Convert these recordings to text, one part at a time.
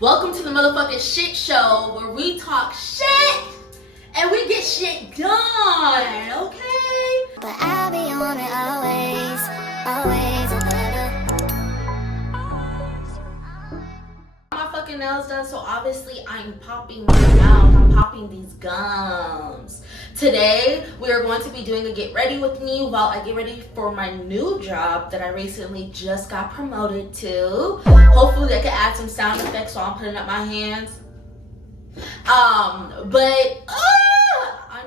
Welcome to the motherfucking shit show where we talk shit and we get shit done, okay? But I'll be on it always, always and My fucking nails done, so obviously I'm popping my mouth. I'm popping these gums. Today we are going to be doing a get ready with me while I get ready for my new job that I recently just got promoted to. Hopefully they can add some sound effects while I'm putting up my hands. I'm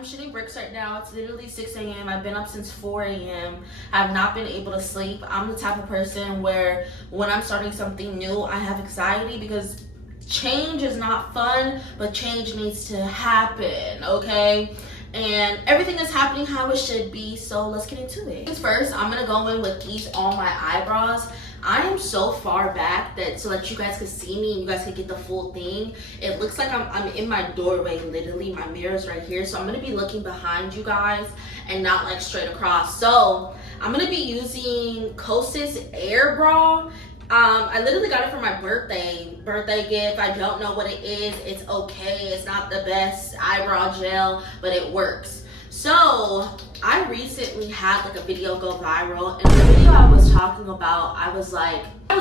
shitting bricks right now. It's literally 6 a.m. I've been up since 4 a.m. I've not been able to sleep. I'm the type of person where when I'm starting something new, I have anxiety because change is not fun, but change needs to happen, okay? And everything is happening how it should be, so let's get into it. First, I'm gonna go in with these on my eyebrows. I am so far back that so that you guys can see me and you guys can get the full thing. It looks like I'm in my doorway, literally. My mirror's right here, so I'm gonna be looking behind you guys and not like straight across. So I'm gonna be using Kosas Air Bra. I literally got it for my birthday gift. I don't know what it is. It's okay. It's not the best eyebrow gel, but it works. So I recently had like a video go viral, and the video I was talking about, I was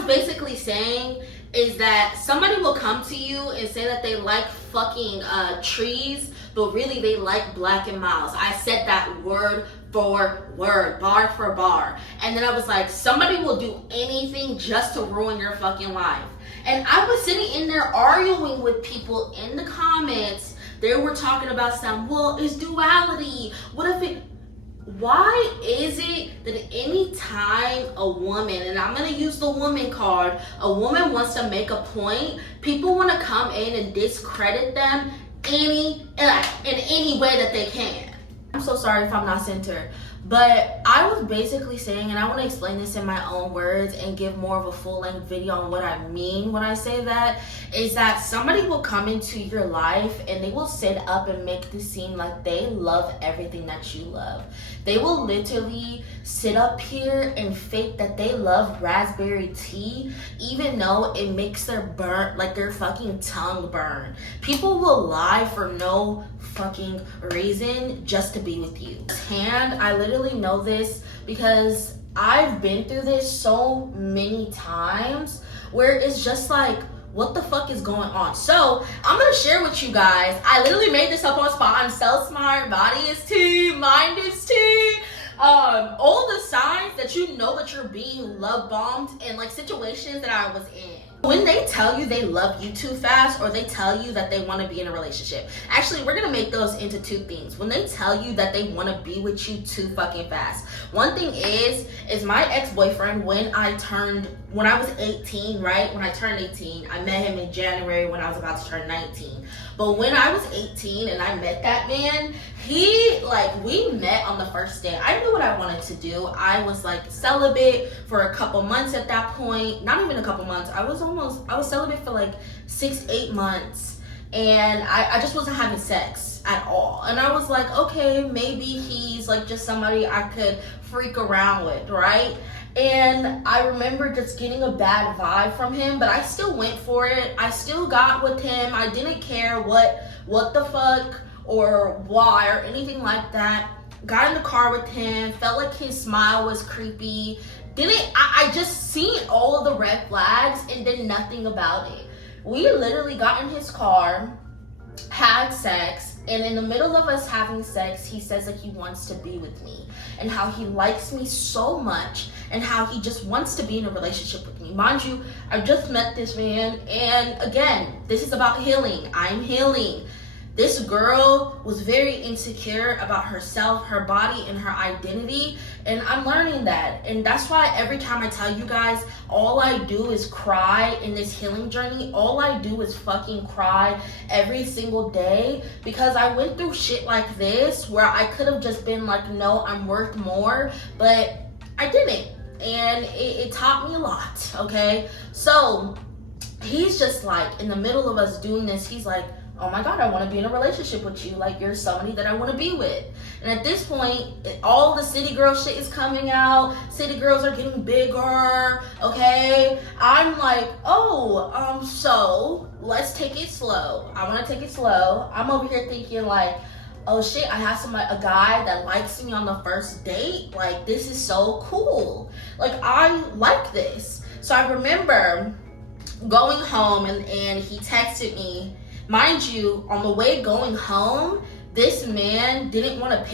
basically saying is that somebody will come to you and say that they like fucking trees, but really they like Black and Miles. I said that word for word, bar for bar. And then I was like, somebody will do anything just to ruin your fucking life. And I was sitting in there arguing with people in the comments. They were talking about some, well, it's duality. What if it, why is it that any time a woman, and I'm gonna use the woman card, a woman wants to make a point, people wanna come in and discredit them in any way that they can. I'm so sorry if I'm not centered, but I was basically saying, and I want to explain this in my own words and give more of a full-length video on what I mean when I say that, is that somebody will come into your life and they will sit up and make this seem like they love everything that you love. They will literally sit up here and fake that they love raspberry tea, even though it makes their fucking tongue burn. People will lie for no fucking reason just to be with you. And I literally know this because I've been through this so many times where it's just like, what the fuck is going on? So I'm gonna share with you guys. I literally made this up on spot. I'm so smart. Body is tea, mind is tea. All the signs that you know that you're being love bombed in like situations that I was in. When they tell you they love you too fast, or they tell you that they want to be in a relationship. Actually, we're gonna make those into two things. When they tell you that they want to be with you too fucking fast. One thing is my ex-boyfriend, when I was 18, right? When I turned 18, I met him in January when I was about to turn 19. But when I was 18 and I met that man, we met on the first day. I knew what I wanted to do. I was like celibate for a couple months at that point. Not even a couple months. I was celibate for like 6-8 months. And I just wasn't having sex at all. And I was like, okay, maybe he's like just somebody I could freak around with, right? And I remember just getting a bad vibe from him, but I still went for it. I still got with him. I didn't care what the fuck or why or anything like that. Got in the car with him, felt like his smile was creepy. I just seen all of the red flags and did nothing about it. We literally got in his car, had sex, and in the middle of us having sex, he says that he wants to be with me and how he likes me so much and how he just wants to be in a relationship with me. Mind you, I just met this man, and again, this is about healing. I'm healing. This girl was very insecure about herself, her body, and her identity, and I'm learning that. And that's why every time I tell you guys, all I do is cry in this healing journey. All I do is fucking cry every single day, because I went through shit like this where I could have just been like, no, I'm worth more, but I didn't. And it taught me a lot, okay? So he's just like, in the middle of us doing this, he's like, oh my God, I want to be in a relationship with you. Like, you're somebody that I want to be with. And at this point, all the city girl shit is coming out. City girls are getting bigger, okay? I'm like, so let's take it slow. I want to take it slow. I'm over here thinking like, oh shit, I have a guy that likes me on the first date. Like, this is so cool. Like, I like this. So I remember going home and he texted me. Mind you, on the way going home, this man didn't want to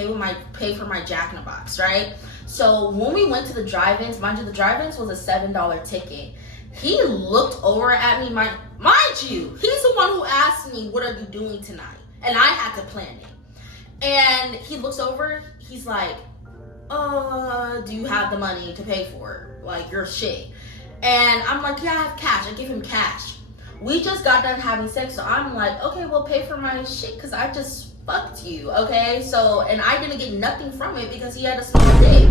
pay for my Jack in the Box, right? So when we went to the drive-ins, mind you, the drive-ins was a $7 ticket. He looked over at me, mind you, he's the one who asked me, what are you doing tonight? And I had to plan it. And he looks over, he's like, do you have the money to pay for it? Like, your shit. And I'm like, yeah, I have cash. I give him cash. We just got done having sex, so I'm like, okay, well, pay for my shit because I just fucked you, okay? So, and I didn't get nothing from it because he had a small dick.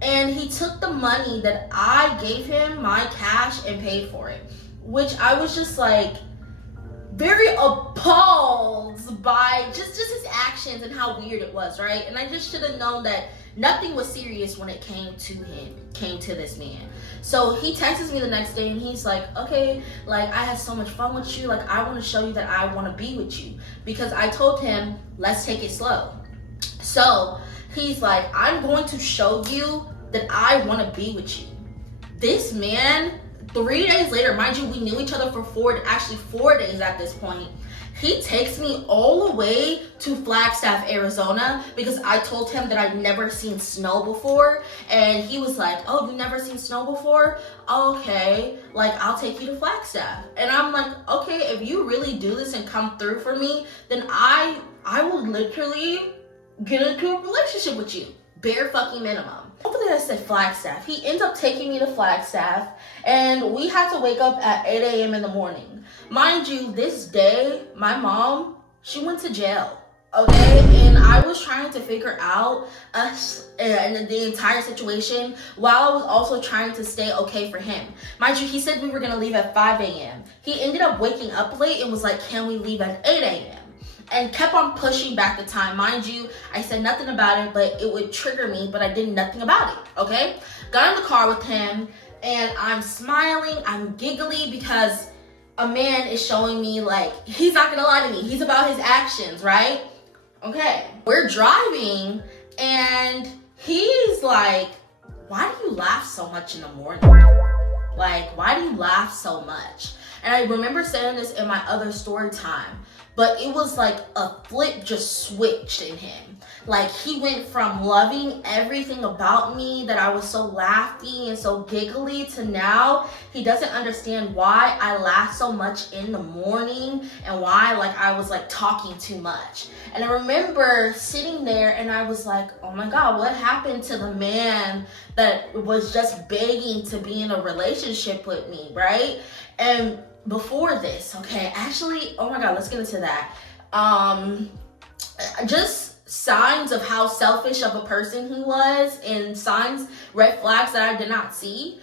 And he took the money that I gave him, my cash, and paid for it. Which I was just like, very appalled by just his actions and how weird it was, right? And I just should have known that nothing was serious when it came to this man. So he texts me the next day and he's like, okay, like, I had so much fun with you. Like, I want to show you that I want to be with you. Because I told him, let's take it slow. So he's like, I'm going to show you that I want to be with you. This man, 3 days later, mind you, we knew each other for 4 days at this point. He takes me all the way to Flagstaff, Arizona, because I told him that I'd never seen snow before. And he was like, oh, you never seen snow before? Okay, like, I'll take you to Flagstaff. And I'm like, okay, if you really do this and come through for me, then I will literally get into a relationship with you. Bare fucking minimum. Hopefully I said Flagstaff. He ends up taking me to Flagstaff, and we had to wake up at 8 a.m. in the morning. Mind you, this day, my mom, she went to jail, okay? And I was trying to figure out us and the entire situation while I was also trying to stay okay for him. Mind you, he said we were gonna leave at 5 a.m. He ended up waking up late and was like, can we leave at 8 a.m.? And kept on pushing back the time. Mind you, I said nothing about it, but it would trigger me, but I did nothing about it, okay? Got in the car with him, and I'm smiling, I'm giggly, because a man is showing me, like, he's not gonna lie to me. He's about his actions, right? Okay, we're driving, and he's like, why do you laugh so much in the morning? Like, why do you laugh so much? And I remember saying this in my other story time, but it was like a flip just switched in him. Like, he went from loving everything about me, that I was so laughy and so giggly, to now he doesn't understand why I laugh so much in the morning and why, like, I was like talking too much. And I remember sitting there and I was like, oh my God, what happened to the man that was just begging to be in a relationship with me, right? And before this, okay, actually, oh my God, let's get into that. Just signs of how selfish of a person he was, and signs, red flags that I did not see.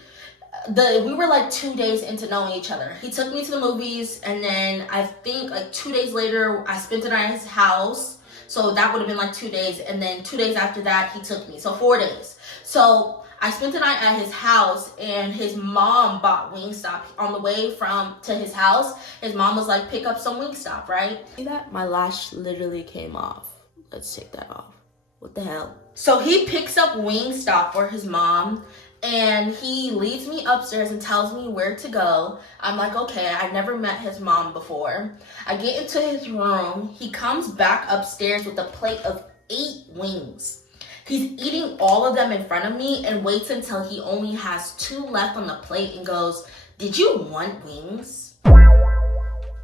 We were like 2 days into knowing each other. He took me to the movies, and then I think like 2 days later, I spent the night at his house. So that would have been like 2 days. And then 2 days after that, he took me. So 4 days. So I spent the night at his house, and his mom bought Wingstop on the way to his house. His mom was like, pick up some Wingstop, right? See that? My lash literally came off. Let's take that off. What the hell? So he picks up Wingstop for his mom, and he leads me upstairs and tells me where to go. I'm like, okay, I never met his mom before. I get into his room. He comes back upstairs with a plate of 8 wings. He's eating all of them in front of me and waits until he only has 2 left on the plate and goes, did you want wings?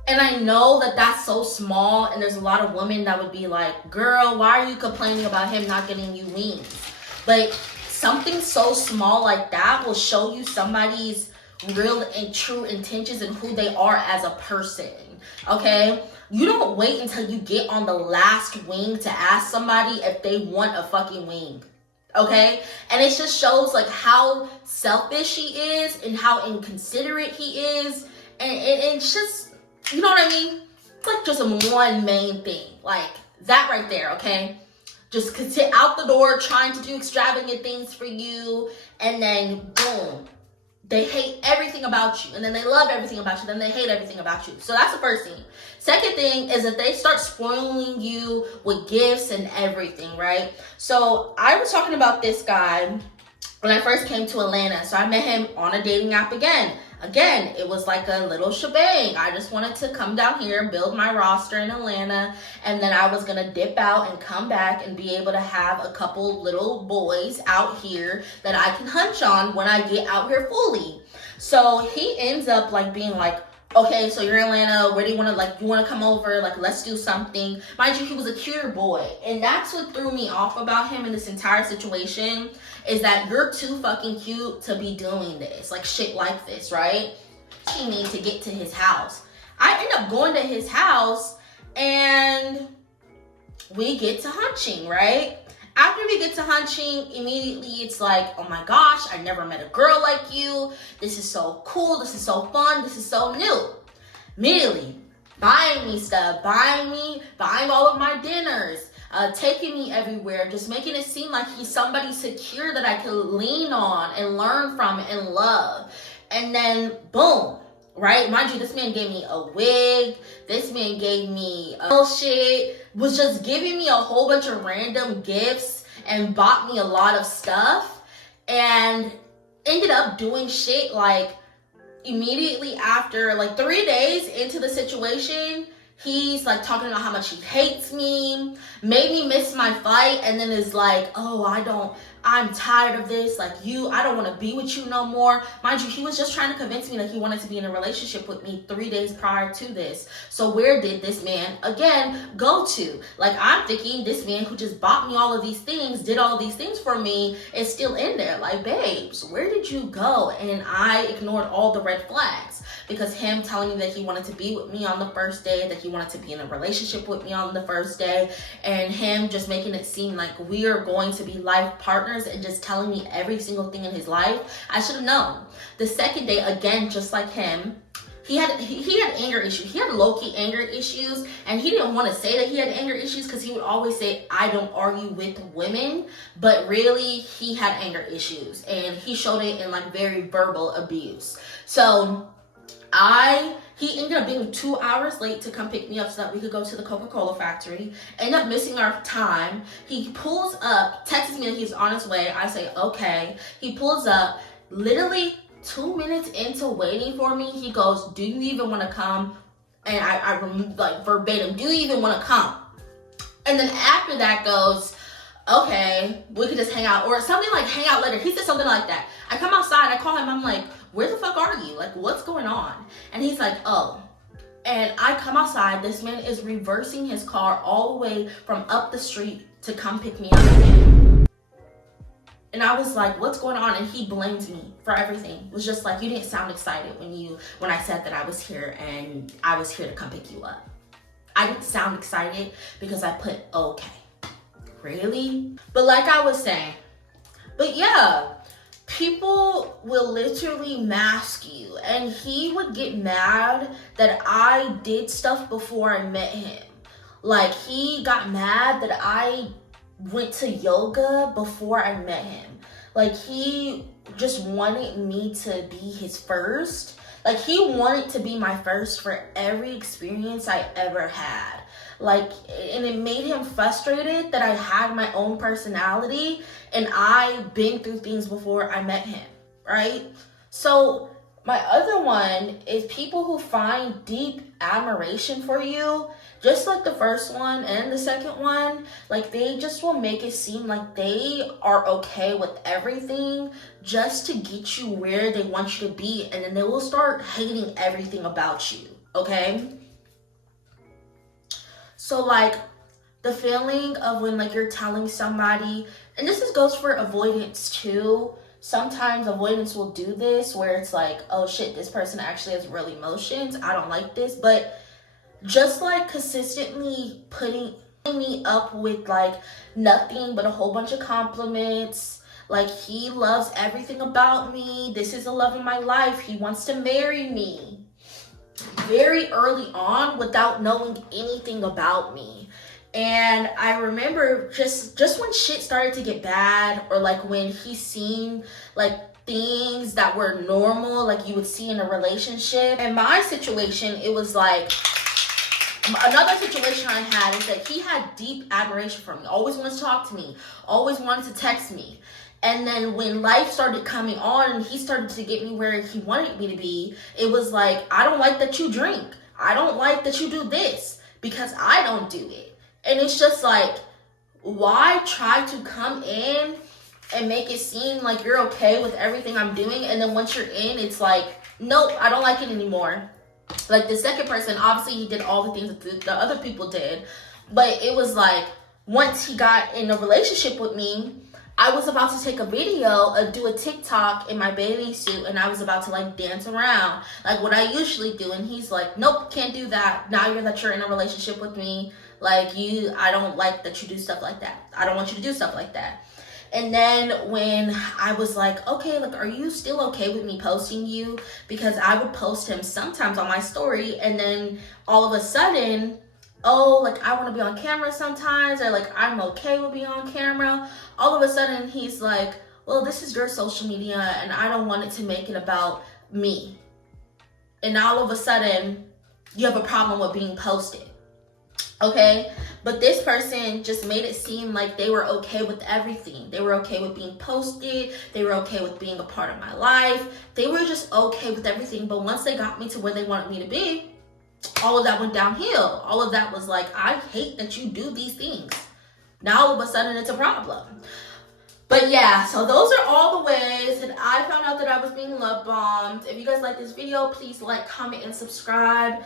And I know that that's so small, and there's a lot of women that would be like, girl, why are you complaining about him not getting you wings? But something so small like that will show you somebody's real and true intentions and who they are as a person, okay? You don't wait until you get on the last wing to ask somebody if they want a fucking wing, okay? And it just shows like how selfish he is and how inconsiderate he is, and it's just, you know what I mean? It's like just one main thing. Like that right there, okay? Just sit out the door trying to do extravagant things for you, and then boom, they hate everything about you, and then they love everything about you, then they hate everything about you. So that's the first thing. Second thing is that they start spoiling you with gifts and everything, right? So I was talking about this guy when I first came to Atlanta. So I met him on a dating app again. Again, it was like a little shebang. I just wanted to come down here, build my roster in Atlanta, and then I was gonna dip out and come back and be able to have a couple little boys out here that I can hunch on when I get out here fully. So he ends up like being like, okay, so you're in Atlanta, where do you want to, like, you want to come over, like, let's do something. Mind you, he was a cuter boy, and that's what threw me off about him in this entire situation, is that you're too fucking cute to be doing this, like, shit like this, right? He needs to get to his house. I end up going to his house, and we get to hunching, right? After we get to hunching, immediately it's like, oh my gosh, I never met a girl like you. This is so cool. This is so fun. This is so new. Immediately, buying me stuff, buying all of my dinners, taking me everywhere, just making it seem like he's somebody secure that I can lean on and learn from and love. And then, boom. Right? Mind you, this man gave me a wig. This man gave me bullshit. Was just giving me a whole bunch of random gifts and bought me a lot of stuff. And ended up doing shit like immediately after, like 3 days into the situation, he's like talking about how much he hates me, made me miss my flight, and then is like, oh, I'm tired of this, like I don't want to be with you no more. Mind you, he was just trying to convince me that he wanted to be in a relationship with me 3 days prior to this. So where did this man, again, go to? Like, I'm thinking this man who just bought me all of these things, did all of these things for me, is still in there. Like, babes, where did you go? And I ignored all the red flags. Because him telling me that he wanted to be with me on the first day, that he wanted to be in a relationship with me on the first day, and him just making it seem like we are going to be life partners and just telling me every single thing in his life, I should have known. The second day, again, just like him, he had anger issues. He had low-key anger issues, and he didn't want to say that he had anger issues because he would always say, I don't argue with women, but really, he had anger issues, and he showed it in like very verbal abuse. So he ended up being 2 hours late to come pick me up so that we could go to the Coca-Cola factory. Ended up missing our time. He pulls up, texts me that he's on his way. I say, okay. He pulls up, literally 2 minutes into waiting for me, he goes, do you even want to come? And I like verbatim, do you even want to come? And then after that goes, okay, we could just hang out, or something like hang out later. He said something like that. I come outside, I call him, I'm like, where the fuck are you? Like, what's going on? And he's like, oh. And I come outside, this man is reversing his car all the way from up the street to come pick me up again. And I was like, what's going on? And he blamed me for everything. It was just like, you didn't sound excited when I said that I was here and I was here to come pick you up. I didn't sound excited because I put okay. Really? But like I was saying, but yeah, people will literally mask you, and he would get mad that I did stuff before I met him. Like, he got mad that I went to yoga before I met him. Like, he just wanted me to be his first. Like, he wanted to be my first for every experience I ever had. Like, and it made him frustrated that I had my own personality and I've been through things before I met him, right? So my other one is people who find deep admiration for you, just like the first one and the second one. Like, they just will make it seem like they are okay with everything just to get you where they want you to be, and then they will start hating everything about you, okay? So, like, the feeling of when, like, you're telling somebody, and goes for avoidance too. Sometimes avoidance will do this where it's like, oh shit, this person actually has real emotions. I don't like this. But just like consistently putting me up with like nothing but a whole bunch of compliments. Like, he loves everything about me. This is the love of my life. He wants to marry me. very early on without knowing anything about me. And I remember just when shit started to get bad, or like when he seen like things that were normal, like you would see in a relationship. In my situation, it was like, another situation I had is that he had deep admiration for me, always wanted to talk to me, always wanted to text me. And then when life started coming on and he started to get me where he wanted me to be, it was like, I don't like that you drink. I don't like that you do this, because I don't do it. And it's just like, why try to come in and make it seem like you're okay with everything I'm doing, and then once you're in, it's like, nope, I don't like it anymore. Like the second person, obviously he did all the things that the other people did, but it was like, once he got in a relationship with me, I was about to take a video, do a TikTok in my bathing suit, and I was about to like dance around like what I usually do, and he's like, nope, can't do that. Now that you're in a relationship with me, like I don't like that you do stuff like that. I don't want you to do stuff like that. And then when I was like, okay, like, are you still okay with me posting you? Because I would post him sometimes on my story, and then all of a sudden, oh, like, I want to be on camera sometimes, or like, I'm okay with being on camera. All of a sudden, he's like, well, this is your social media, and I don't want it to make it about me. And all of a sudden, you have a problem with being posted. Okay, but this person just made it seem like they were okay with everything. They were okay with being posted. They were okay with being a part of my life. They were just okay with everything. But once they got me to where they wanted me to be, all of that went downhill. All of that was like, I hate that you do these things. Now all of a sudden it's a problem. But yeah, so those are all the ways that I found out that I was being love bombed. If you guys like this video, please like, comment, and subscribe.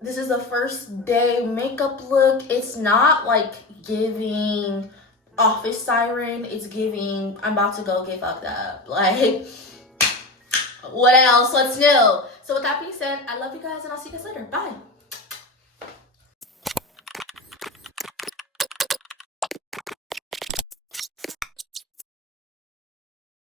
This is the first day makeup look. It's not like giving office siren. It's giving, I'm about to go get fucked up. Like, what else? What's new? So with that being said, I love you guys, and I'll see you guys later. Bye.